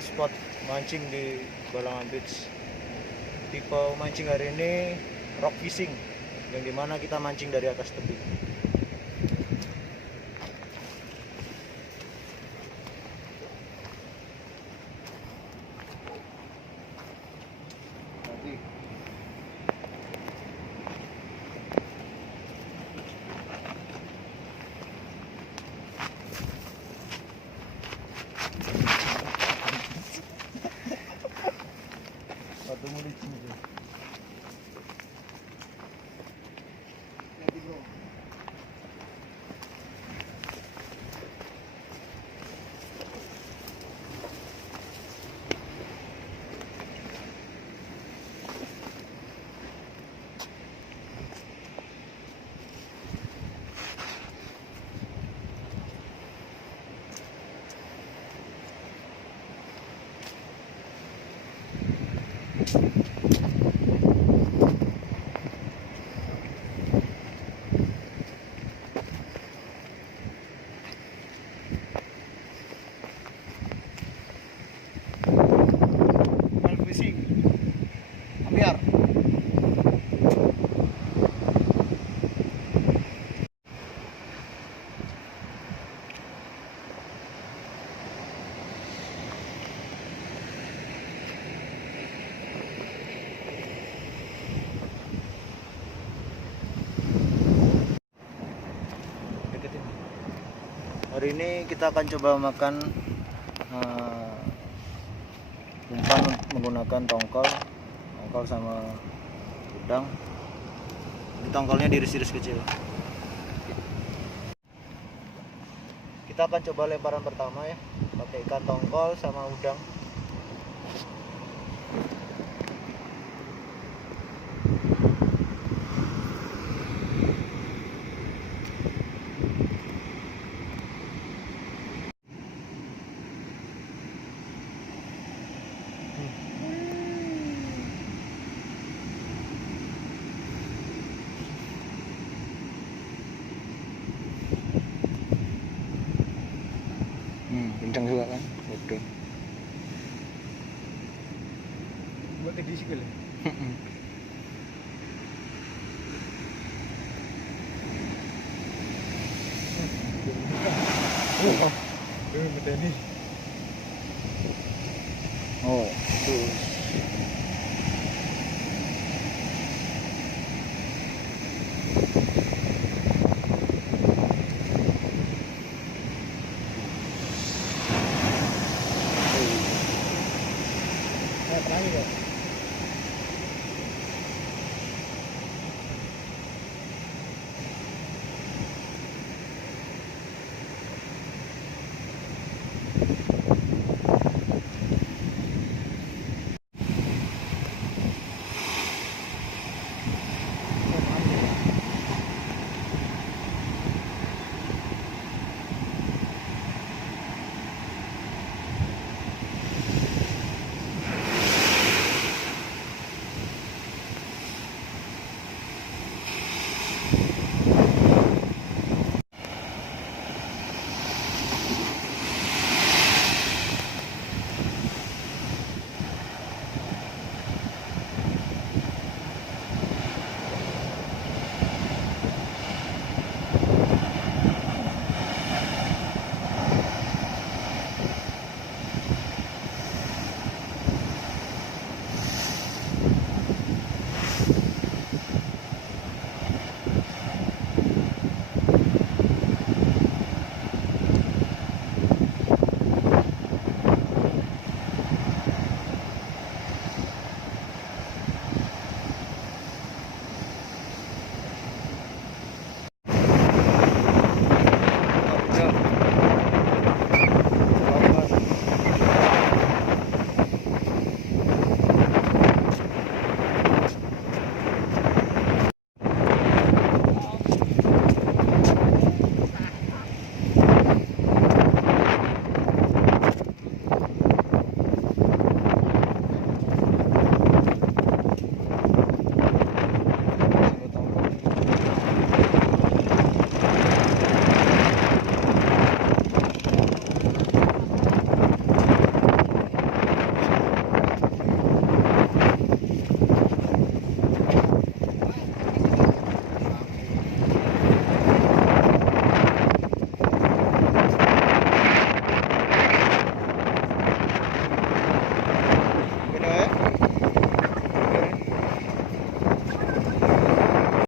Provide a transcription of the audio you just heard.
spot mancing di Balangan Beach. Tipe mancing hari ini rock fishing, yang dimana kita mancing dari atas tebing. Hari ini kita akan coba makan umpan menggunakan tongkol sama udang. Ini tongkolnya diiris-iris kecil. Kita akan coba lemparan pertama ya, pakai ikan tongkol sama udang. Kencang juga kan, oke. Buat tadi sih kali. Oh, terus. Lagi ya.